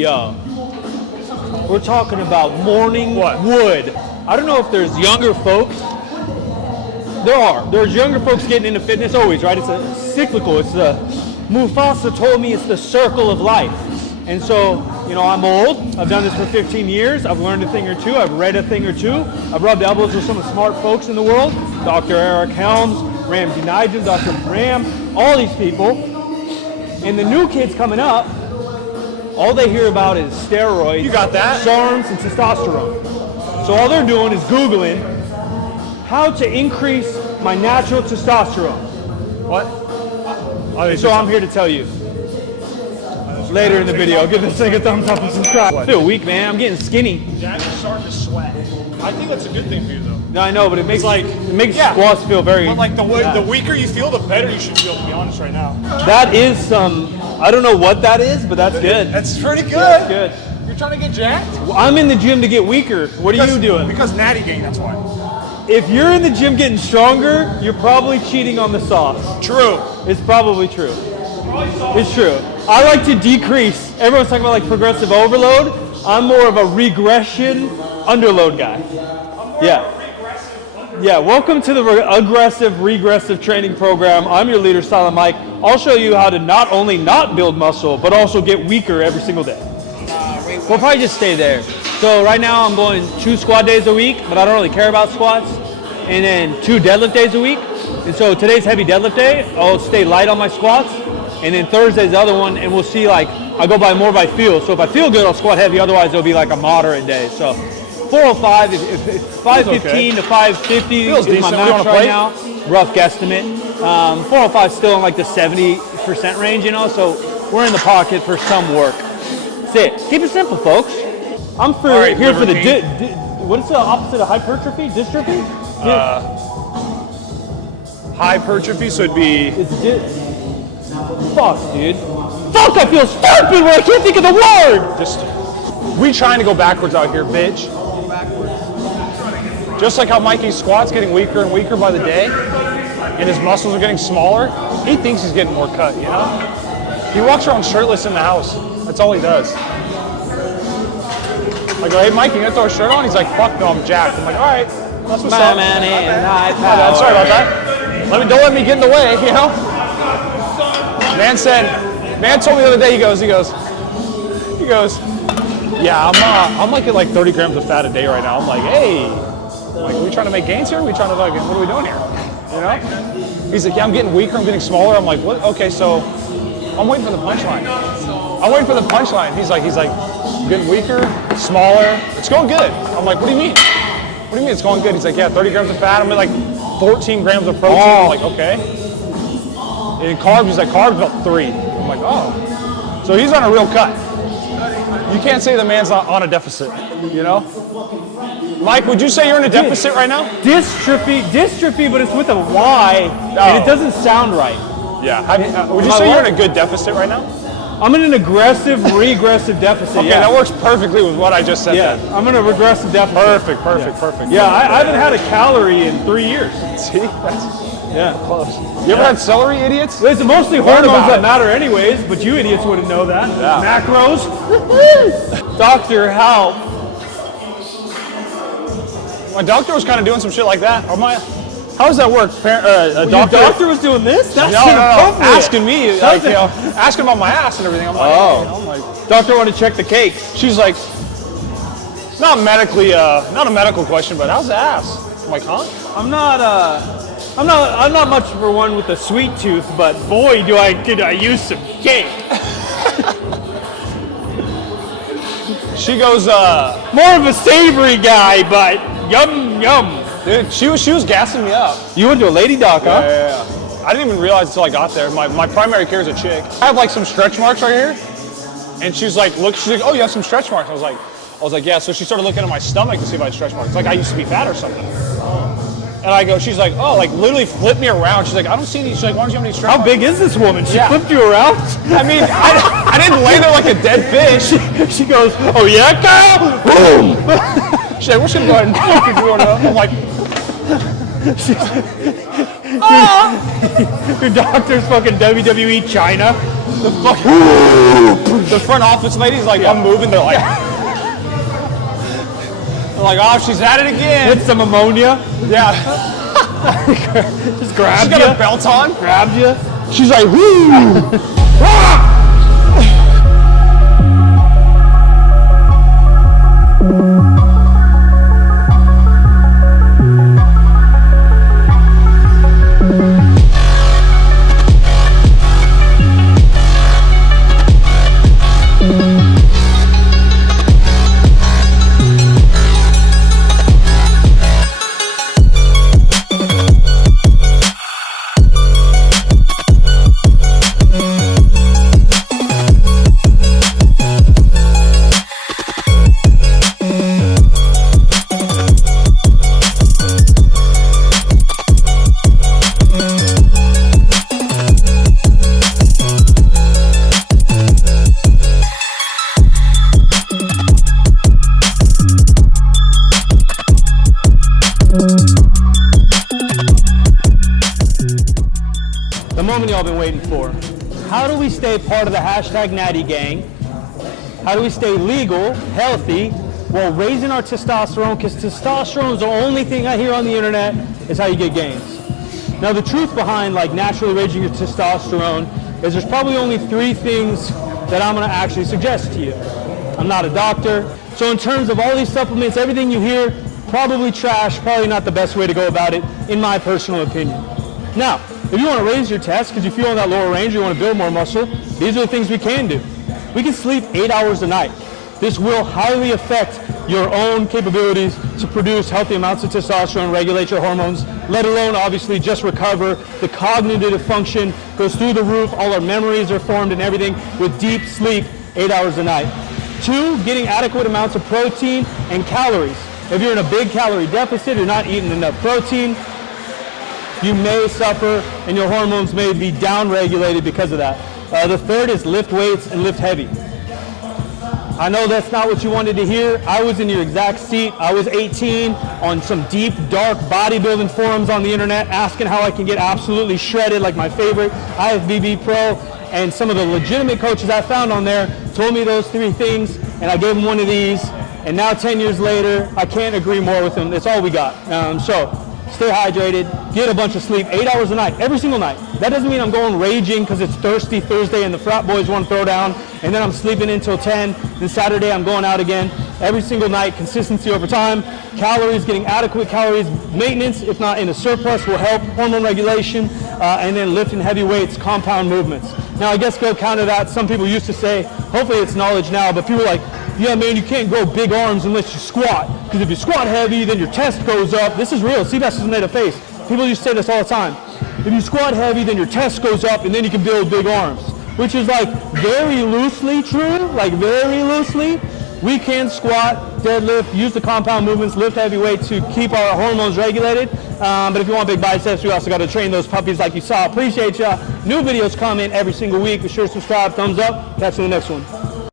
Yo, we're talking about morning wood. I don't know if there's younger folks. There's younger folks getting into fitness always, right? It's a cyclical. It's the Mufasa told me it's the circle of life. And so, you know, I'm old. I've done this for 15 years. I've learned a thing or two. I've read a thing or two. I've rubbed elbows with some of the smart folks in the world. Dr. Eric Helms, Ramsey Nigel, Dr. Ram, all these people. And the new kids coming up, all they hear about is steroids, you got that, SARMs, and testosterone. So all they're doing is Googling how to increase my natural testosterone. What? So I'm here to tell you. Later in the video, give this thing a thumbs up and subscribe. I feel weak, man. I'm getting skinny. Jack's starting to sweat. I think that's a good thing for you, though. No, I know, but it makes squats feel very. But like the weaker you feel, the better you should feel. To be honest, right now. That is some. I don't know what that is, but that's good. That's pretty good. That's good. You're trying to get jacked? I'm in the gym to get weaker. What are you doing? Because natty gain. That's why. If you're in the gym getting stronger, you're probably cheating on the sauce. True. It's probably true. It's true. I like to decrease. Everyone's talking about like progressive overload. I'm more of a regression underload guy. Yeah. Yeah, welcome to the aggressive regressive training program. I'm your leader, Silent Mike. I'll show you how to not only not build muscle, but also get weaker every single day. We'll probably just stay there. So right now I'm going 2 squat days a week, but I don't really care about squats. And then 2 deadlift days a week. And so today's heavy deadlift day. I'll stay light on my squats. And then Thursday's the other one, and we'll see, like, I go by more by feel. So if I feel good, I'll squat heavy. Otherwise, it'll be like a moderate day. So 405, if 515 to 550 is my max right now. Rough guesstimate. 405 still in like the 70% range, you know, so we're in the pocket for some work. That's it. Keep it simple, folks. I'm here for the, what is the opposite of hypertrophy? Dystrophy? Hypertrophy, so it'd be... Fuck, dude. Fuck, I feel stupid when I can't think of the word! We trying to go backwards out here, bitch. Just like how Mikey's squat's getting weaker and weaker by the day, and his muscles are getting smaller, he thinks he's getting more cut, you know? He walks around shirtless in the house. That's all he does. I go, hey, Mikey, you gonna throw a shirt on? He's like, fuck no, I'm jacked. I'm like, all right, that's what's up. Sorry about that. Don't let me get in the way, you know? Man told me the other day, he goes, yeah, I'm like at like 30 grams of fat a day right now. I'm like, hey, are we trying to make gains here? Are we trying to like, what are we doing here? You know? He's like, yeah, I'm getting weaker, I'm getting smaller. I'm like, what? Okay, so I'm waiting for the punchline. He's like, I'm getting weaker, smaller. It's going good. I'm like, what do you mean? What do you mean it's going good? He's like, yeah, 30 grams of fat. I'm at like 14 grams of protein. I'm like, okay. And carbs, he's like, carbs about 3. I'm like, oh. So he's on a real cut. You can't say the man's not on a deficit, you know? Mike, would you say you're in a deficit right now? Dystrophy, but it's with a Y, and it doesn't sound right. Yeah. Would you say you're in a good deficit right now? I'm in an aggressive, regressive deficit. Okay, that works perfecally with what I just said. Yeah, I'm in a regressive deficit. Perfect. Yeah, I haven't had a calorie in 3 years. See? Close. You ever had celery, idiots? It's mostly hormones that matter anyways, but you idiots wouldn't know that. Yeah. Macros. Doctor, help. My doctor was kind of doing some shit like that. How does that work? Your doctor was doing this? That's no, asking me, like, you know, asking about my ass and everything. I'm like, doctor wanted to check the cake. She's like, not a medical question, but how's the ass? I'm like, huh? I'm not much for one with a sweet tooth, but boy, did I use some cake. She goes, more of a savory guy, but yum. Dude, she was gassing me up. You went to a lady doc, huh? Yeah. I didn't even realize until I got there. My primary care is a chick. I have like some stretch marks right here, and she's like, oh, you have some stretch marks. I was like, yeah. So she started looking at my stomach to see if I had stretch marks. It's like I used to be fat or something. And I go, she's like, oh, like literally flipped me around. She's like, I don't see any. She's like, why don't you have any stretch marks? How big is this woman? She flipped you around? I mean, I didn't lay there like a dead fish. She goes, oh yeah, Kyle? Boom. She's like, we're just gonna go ahead and fuck your door up. I'm like, your doctor's fucking WWE China. The front office ladies like, I'm moving. They're like, oh, she's at it again. Hit some ammonia. Yeah. Just grabs She got you. a belt on. Grabs you. She's like, whoo. The moment y'all been waiting for. How do we stay part of the hashtag Natty Gang? How do we stay legal, healthy, while raising our testosterone? Because testosterone is the only thing I hear on the internet is how you get gains. Now the truth behind like naturally raising your testosterone is there's probably only 3 things that I'm going to actually suggest to you. I'm not a doctor. So in terms of all these supplements, everything you hear, probably trash, probably not the best way to go about it, in my personal opinion. Now, if you want to raise your test because you feel in that lower range, you want to build more muscle, these are the things we can do. We can sleep 8 hours a night. This will highly affect your own capabilities to produce healthy amounts of testosterone, regulate your hormones, let alone obviously just recover. The cognitive function goes through the roof. All our memories are formed and everything with deep sleep 8 hours a night. 2, getting adequate amounts of protein and calories. If you're in a big calorie deficit, you're not eating enough protein, you may suffer and your hormones may be down-regulated because of that. The 3rd is lift weights and lift heavy. I know that's not what you wanted to hear. I was in your exact seat. I was 18 on some deep, dark bodybuilding forums on the internet asking how I can get absolutely shredded like my favorite IFBB Pro. And some of the legitimate coaches I found on there told me those 3 things, and I gave them one of these. And now 10 years later, I can't agree more with them. That's all we got. So stay hydrated, get a bunch of sleep, 8 hours a night, every single night. That doesn't mean I'm going raging because it's Thirsty Thursday and the frat boys want to throw down, and then I'm sleeping until 10, then Saturday I'm going out again. Every single night, consistency over time, calories, getting adequate calories, maintenance, if not in a surplus, will help, hormone regulation, and then lifting heavy weights, compound movements. Now I guess go counter that. Some people used to say, hopefully it's knowledge now, but people are like, yeah, man, you can't grow big arms unless you squat. Because if you squat heavy, then your chest goes up. This is real. Seabass has made a face. People used to say this all the time. If you squat heavy, then your chest goes up, and then you can build big arms. Which is like very loosely true, like very loosely. We can squat, deadlift, use the compound movements, lift heavy weight to keep our hormones regulated. But if you want big biceps, we also got to train those puppies like you saw. Appreciate ya. New videos come in every single week. Be sure to subscribe, thumbs up. Catch you in the next one.